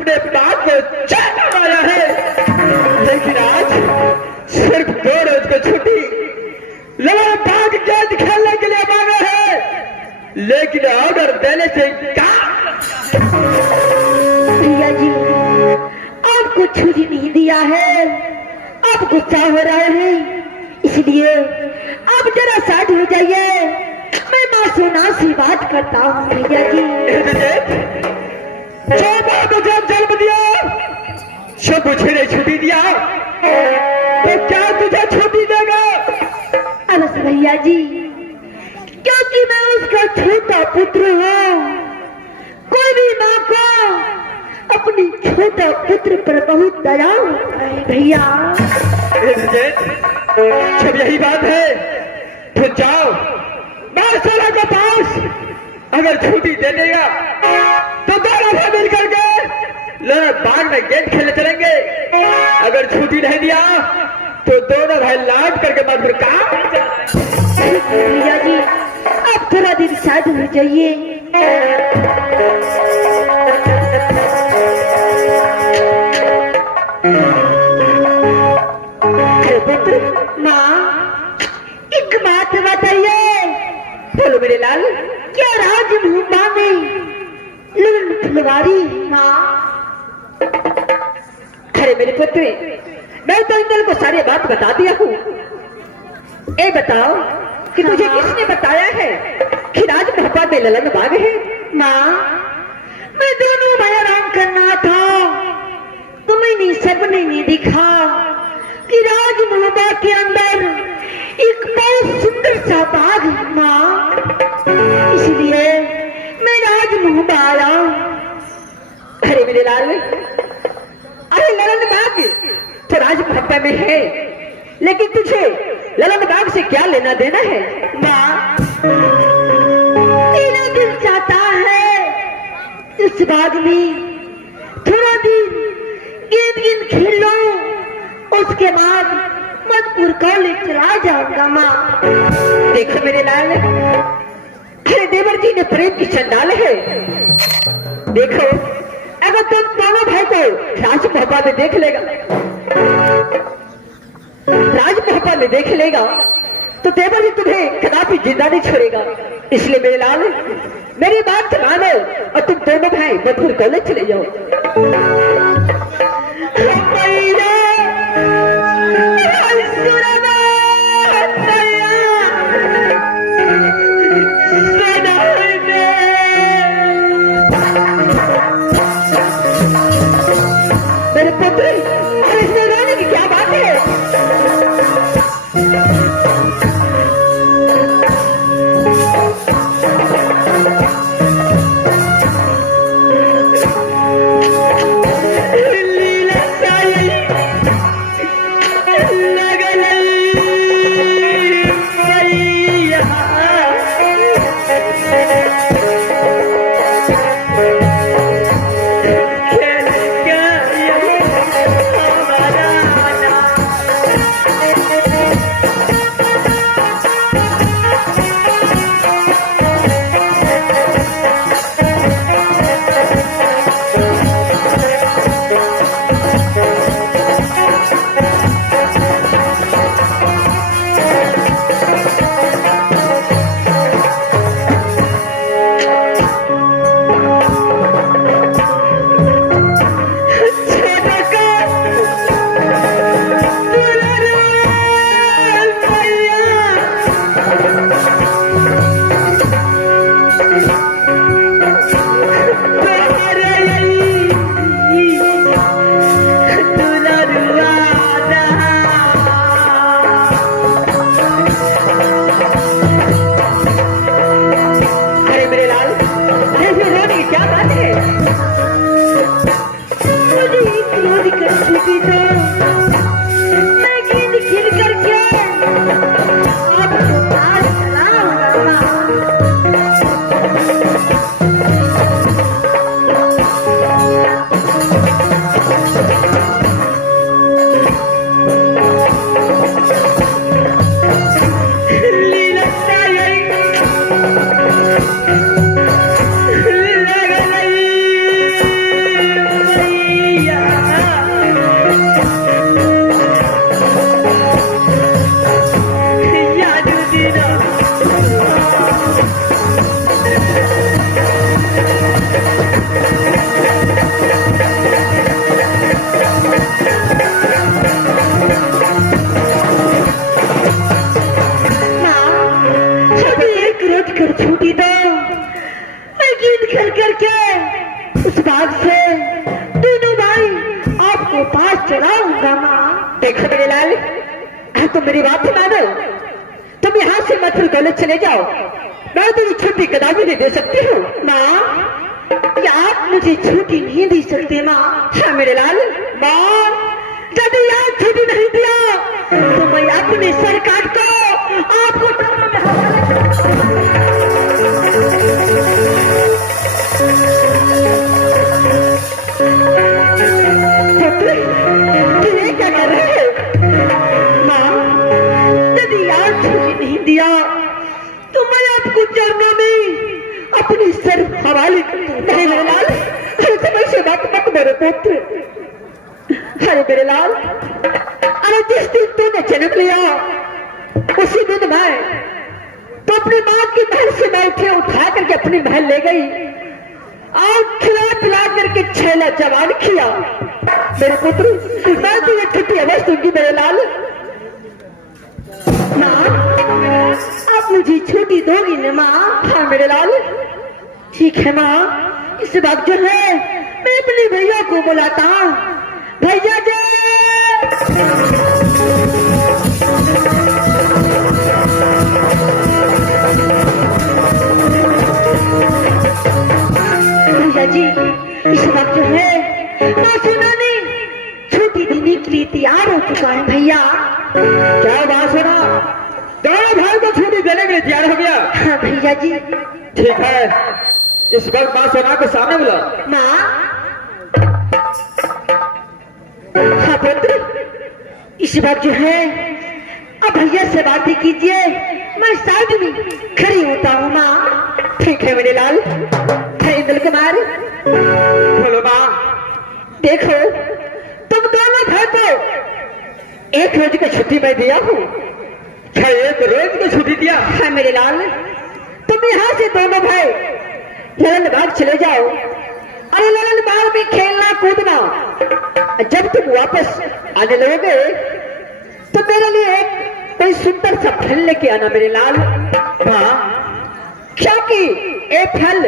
अपने बाप को चैन आया है, लेकिन आज सिर्फ 2 रोज को छुट्टी लड़न बाग गेंद खेलने के लिए मांगा है, लेकिन ऑर्डर देने से क्या? भैया जी आपको छुट्टी नहीं दिया है, आप गुस्सा हो रहे हैं, इसलिए आप जरा साइड हो जाइए, मैं मासूना सी बात करता हूँ। भैया जी जो बात मुझे जन्म दिया, जो मुझे ने छुट्टी दिया, तो क्या तुझे छुट्टी देगा? अनस भैया जी, क्योंकि मैं उसका छोटा पुत्र हूँ, कोई भी माँ को अपनी छोटा पुत्र पर बहुत दया होता है। भैया जब यही बात है तो जाओ बादशाह के पास, अगर छुट्टी दे देगा तो दोनों भाई मिल करके बाग में गेंद खेलने चलेंगे, अगर छुट्टी नहीं दिया तो दोनों भाई लाट करके बाद फिर कहा। भैया जी आप थोड़ा देर साइड हो जाइए। माँ एक बात बताइए। बोलो मेरे लाल। क्या राजभूमा में ललन फुलवारी? माँ अरे मेरे पुत्र, मैं तो इंद्र को सारी बात बता दिया हूँ। ए बताओ कि तुझे किसने बताया है कि राजमहल में ललन बाग है? माँ मैं दोनों में आराम करना था तो मैंने सपने में देखा कि राजमहल के अंदर एक बहुत सुंदर सा बाग है। माँ इसलिए मैं राजमहल आया। अरे मेरे लाल, अरे ललन बाग तो राजमहल में है, लेकिन तुझे ललन बाग से क्या लेना देना है? माँ मेरा दिल चाहता है इस बाग में थोड़ा दिन गेंद खेल लो, उसके बाद मधुपुर कॉलेज चला जाऊंगा। माँ देखो मेरे लाल, अरे देवर जी ने प्रेम की चंडाल है। देखो अगर तुम दोनों भाई को राजमहल में देख लेगा, राजमहल में देख लेगा तो देवर जी तुम्हें कदापि जिंदा नहीं छोड़ेगा। इसलिए मेरे लाल मेरी बात मानो और तुम दोनों भाई मधुपुर कॉलेज चले जाओ। मेरे पुत्र, इसमें रोने की क्या बात है? तुम मेरी बात मानो, तुम यहाँ से मत कॉलेज चले जाओ, मैं तुझे छुट्टी कदापि नहीं दे सकती हूँ। माँ, क्या आप मुझे छुट्टी नहीं दे सकते माँ? हाँ मेरे लाल। माँ, यदि आप छुट्टी नहीं दिया तो मैं अपने सरकार को आपको थाने में हवाले ये क्या कर रहे हैं? माँ, यदि आप छुट्टी नहीं दिया तो मैं आपको चरणों में अपनी सर हवाले कर दूंगा। मेरे लाल, तुम ऐसे बात मत मेरे पुत्र। अरे मेरे लाल, अरे जिस दिन तूने जन्म लिया उसी दिन मैं तो अपनी माँ की महल से मैं उठा करके अपनी महल ले गई और खिला पिला करके छेला जवान किया। मेरे पुत्र, मैं तुझे छुट्टी अवश्य दूंगी मेरे लाल। माँ, आप मुझे छुट्टी दोगी ना माँ? हाँ मेरे लाल। ठीक है माँ, इस वक्त जो है मैं अपने भैया को बुलाता हूँ। भैया जी, भैया जी, इस वक्त जो है मैं सुनाने छुट्टी देने के लिए तैयार हो चुका है। भैया क्या बात सुना? दोनों भाई को छुट्टी देने के लिए तैयार हो गया? हाँ भैया जी। ठीक है, इस वक्त माँ सोना को सामने बुला। माँ, हाँ पुत्र, इस वक्त जो है अब भैया से बातें कीजिए, मैं साइड में खड़ी होता हूँ। माँ, ठीक है मेरे लाल। दिल के मार बोलो माँ। देखो, तुम दोनों भाई को एक रोज की छुट्टी मैं दिया हूँ। क्या एक रोज की छुट्टी दिया? हाँ मेरे लाल, तुम यहाँ से दोनों भाई ललन बाग चले जाओ। अरे ललन बाग में खेलना कूदना, जब तुम वापस आने लगोगे तो मेरे लिए एक कोई सुंदर सा फल लेके आना मेरे लाल। हाँ, क्योंकि ये फल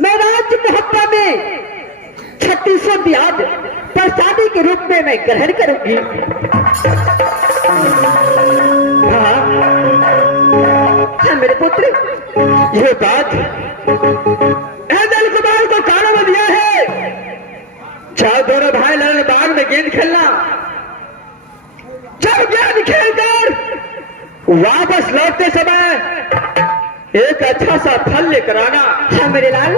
मैं राज मोहब्बा में 36 ब्याज प्रसादी के रूप में मैं ग्रहण करूंगी। हाँ, हाँ मेरे पुत्र, ये बात दिल कुमार को कानों में दिया है। चाहे दोनों भाई ललन बाग में गेंद खेलना, जब गेंद खेलकर वापस लौटते समय एक अच्छा सा फल लेकर आना। हाँ मेरे लाल।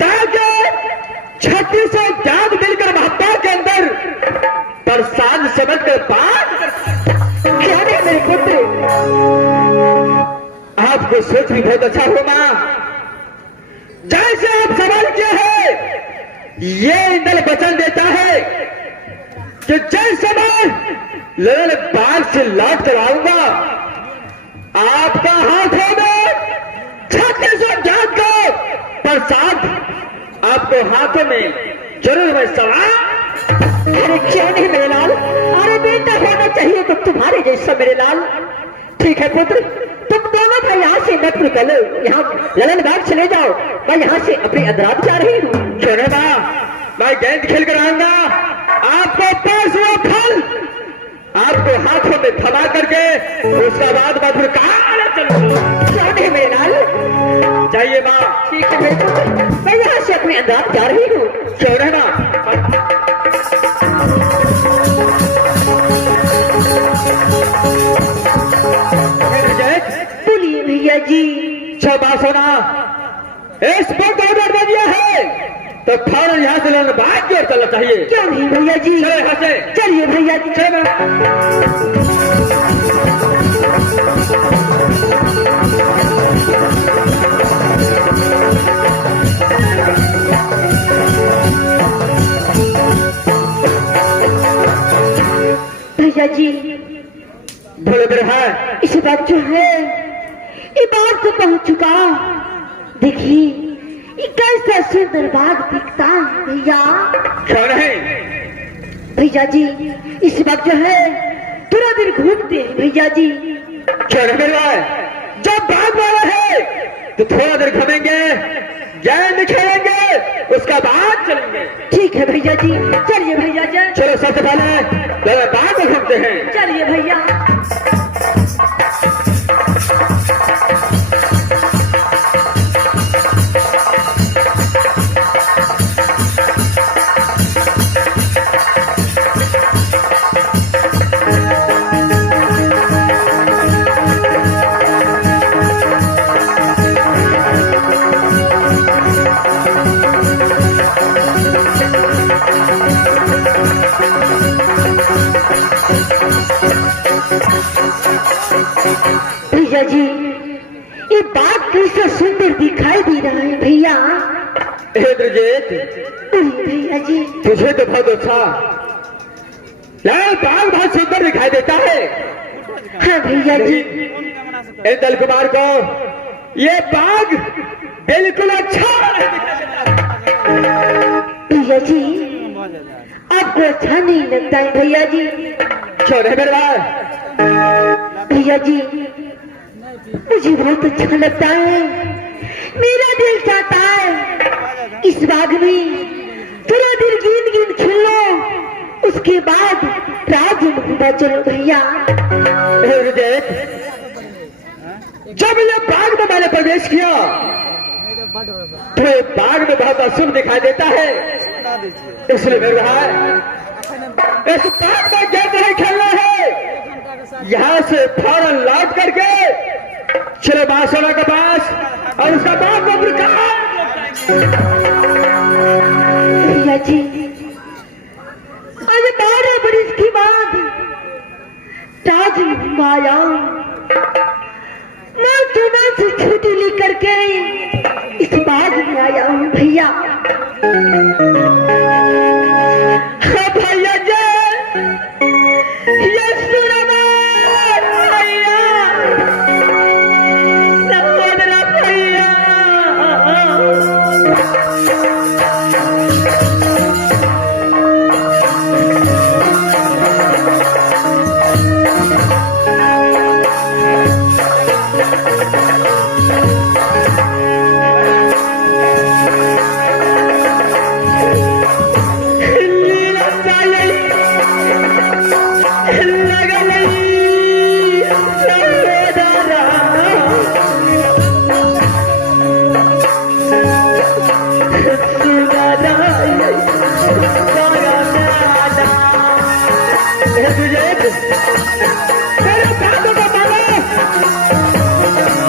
ताकि 36 जाग मिलकर महत्ता के अंदर प्रसाद समझ कर बात क्या नहीं मेरे पुत्र, आपको सोच भी बहुत अच्छा हो मां। जैसे आप सवाल किया है, ये इंदल वचन देता है कि जैसे मैं ललन बाग से लौट कर आऊंगा, आपका हाथों में 36 जाग का प्रसाद आपको हाथों में जरूर मैं सवाल। अरे क्यों नहीं मेरे लाल, अरे बेटा होना चाहिए तो तुम्हारे जैसा मेरे लाल। ठीक है पुत्र, तुम दोनों भाई यहाँ से मत निकलो, यहाँ ललन बाग चले जाओ। मैं यहाँ से अपनी अदरात जा रही हूँ। क्यों ना मां, मैं गेंद खेल कर आऊंगा, आपको पास हुआ फल आपको हाथों में थमा करके उसका बाद मैं फिर कहाँ चलूंगा। क्यों नहीं मेरे लाल, चाहिए मां। ठीक है मेरे पुत्र, मैं यहाँ से अपनी अदरात जा रही हूँ। क्यों ना मां। बोलिए भैया जी। अच्छा बात सुना, इस वक्त ऑर्डर दे दिया है तो फौरन यहाँ से ललन बाग की ओर चलना चाहिए। क्यों नहीं भैया जी, चलो यहाँ से। चलिए भैया जी। चलो भैया जी, बोलो मेरे भाई। इस बात जो है ये बात तो पहुंच चुका। देखिए ये कैसा सुंदर बाग दिखता है भैया। क्यों नहीं भैया जी, इस वक्त जो है थोड़ा देर घूमते हैं भैया जी। क्यों नहीं मेरे भाई, जब बाग वाला है तो थोड़ा देर घूमेंगे, गेंद खेलेंगे, उसका बाद चलेंगे। ठीक है भैया जी, चलिए भैया जी। चलो सबसे पहले बाग में घूमते हैं। चलिए भैया। भैया जी, ये बाग कैसा सुंदर दिखाई दे रहा है भैया। इंद्रजीत, भैया जी, तुझे तो बहुत अच्छा बाग बहुत सुंदर दिखाई देता है। हाँ भैया जी। इंदल कुमार को ये बाग बिल्कुल अच्छा भैया जी, आपको अच्छा नहीं लगता है भैया जी? क्यों नहीं मेरे भाई? भैया जी, मुझे बहुत अच्छा लगता है। मेरा दिल चाहता है इस बाग में थोड़ा देर गिन गिन खेलो, उसके बाद राजमहल चलो भैया। जब ये बाग में मैंने प्रवेश किया तो ये बाग में बहुत अशुभ दिखाई देता है, इसलिए मेरे भाई इस बाग में गेम नहीं खेलना है। यहाँ से फौरन लौट करके चलो बांसवाड़ा के पास और उसका बाग को भैया जी, आज 12 बरस के बाद ताजमहल आया, मैं चुनाव से छुट्टी लेकर के इस बाग में आया हूँ भैया। हाँ भैया जी, ये सुना भैया, सहोदरा भैया।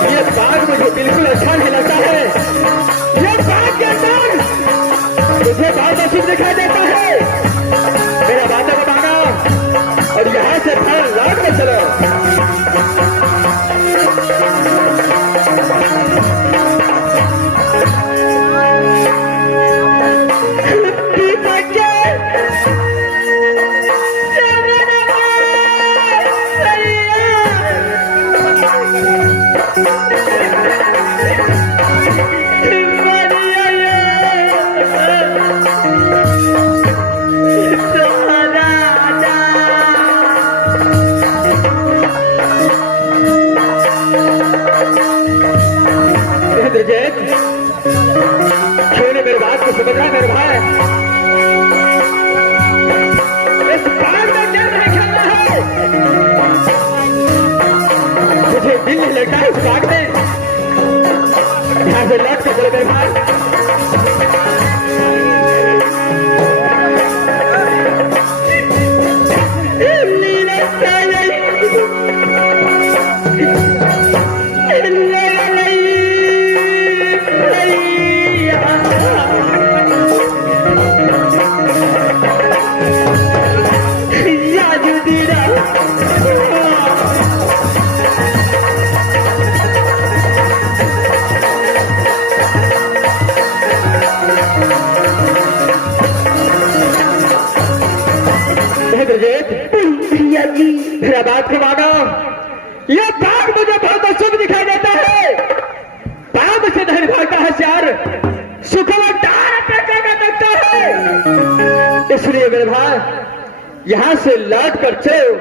ये बाग मुझे बिल्कुल अच्छा नहीं लगता है। ये बाग के अंदर मुझे बहुत अशुभ दिखाई देता है। मेरा बातों को मानो और यहाँ से फल लौट कर चलो। क्यों ने मेरे बात को समझ रहा मेरे भाई? इस बाग में क्या नहीं खेलना है? मुझे दिल नहीं लगता है इस बाग में। यहाँ से लौट के चलो मेरे भाई। भैया जी, मेरा बात को मानो, ये बाग मुझे बहुत अशुभ दिखाई देता है। बाग से नहीं भागता है यार, सुखमदार लगता है। इसलिए मेरे भाई यहाँ से लौट कर चलो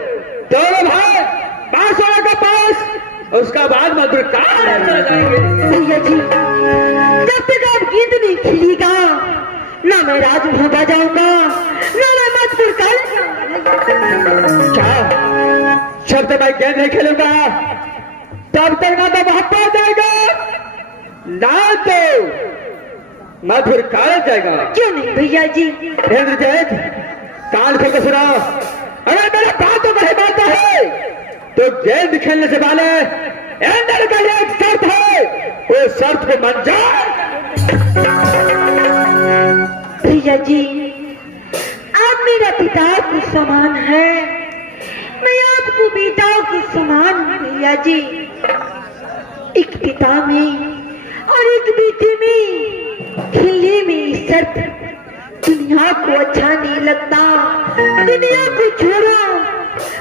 दोनों भाई बांसवाड़ा के पास उसका बाद मधुर कहाँ चले जाएंगे। भैया जी, जब तक आप गेंद नहीं खिलेगा ना मैं राजमहल बजाऊंगा ना मैं मधुर क्या जब तक मैं गेंद नहीं खेलूंगा तब तक ना तो भाग पा जाएगा ना तो मधुर काल जाएगा। क्यों नहीं भैया जी? इंद्रजीत, कान खोल के सुनो, अगर मेरा बातों को नहीं मानता है तो गेंद खेलने से पहले इंद्र का ये एक शर्त है, वो शर्त को मंजूर। भैया जी, आप मेरा पिता के समान है, मैं आपको बेटाओं के समान हूं भैया जी। एक पिता में और एक बेटे में खेलने में शर्त दुनिया को अच्छा नहीं लगता। दुनिया को छोड़ो,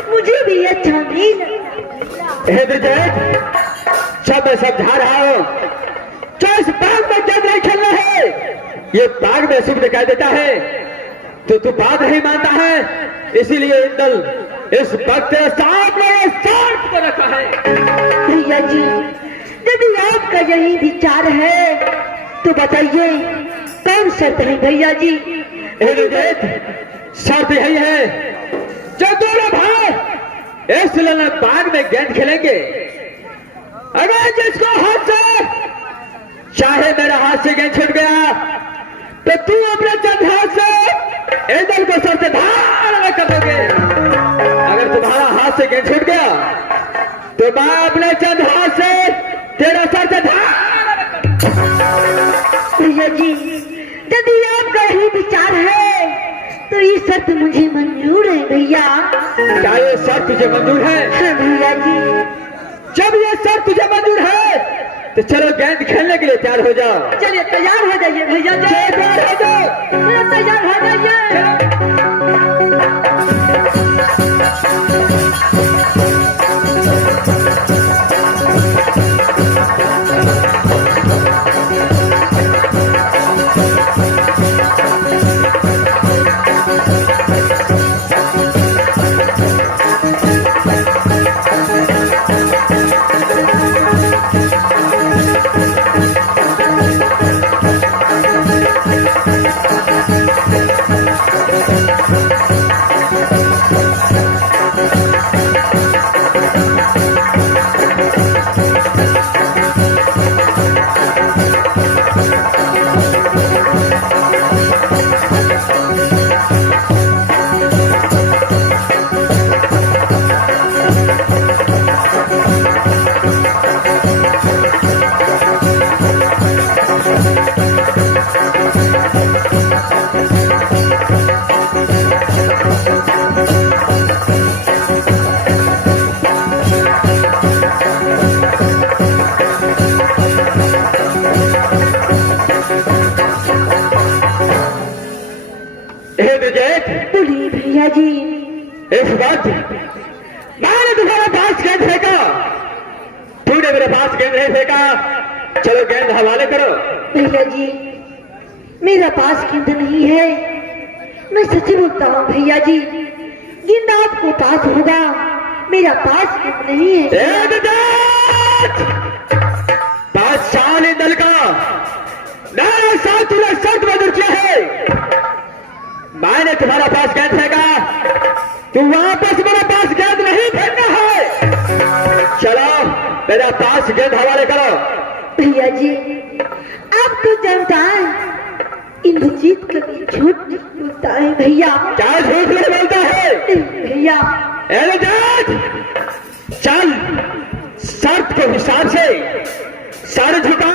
मुझे भी अच्छा नहीं लगता। जब मैं समझा रहा हूँ जो इस बाग में गेंद नहीं खेलना है, ये बाग में शुभ दिखाई देता है तो तू बात नहीं मानता है, इसीलिए इंदल इस वक्त सामने शर्त को रखा है। भैया जी, यदि आपका यही विचार है तो बताइए कौन शर्त है भैया जी? शर्त यही है, जो दोनों भाई इस बाग में गेंद खेलेंगे, अगर जिसको हाथ से चाहे मेरा हाथ से गेंद छूट गया तो तू अपने चंद हाथ से इंदल को सर से धार कर दोगे। अगर तुम्हारा हाथ से गेंद छूट गया तो मैं अपने चंद हाथ से तेरा सर से धार। भैया जी, यदि आपका यही विचार है तो ये शर्त मुझे मंजूर है भैया। क्या ये शर्त तुझे मंजूर है? हाँ भैया जी। जब ये शर्त तुझे मंजूर है तो चलो गेंद खेलने के लिए तैयार हो जाओ। चलिए तैयार हो जाइए भैया जी। तैयार हो जाओ, तैयार हो जाइए। बोलिए भैया जी। इस वक्त मैंने तुम्हारे पास गेंद फेंका, तूने मेरे पास गेंद नहीं फेंका, चलो गेंद हवाले करो। भैया जी, मेरा पास गेंद नहीं है, मैं सच बोलता हूँ भैया जी। गेंद आपको पास होगा, मेरा पास गेंद नहीं है। बादशाह ने दल का मेरे साथ तूने शर्त मंजूर किया है, मैंने तुम्हारा पास गेंद फेंका, तू वापस मेरा पास गेंद नहीं फेंकना है। चलो मेरा पास गेंद हवाले करो। भैया जी, आप तो जानता है इंद्रजीत कभी झूठ नहीं बोलता है भैया। क्या झूठ नहीं बोलता है भैया? इंद्रजीत, चल शर्त के हिसाब से सर झुका।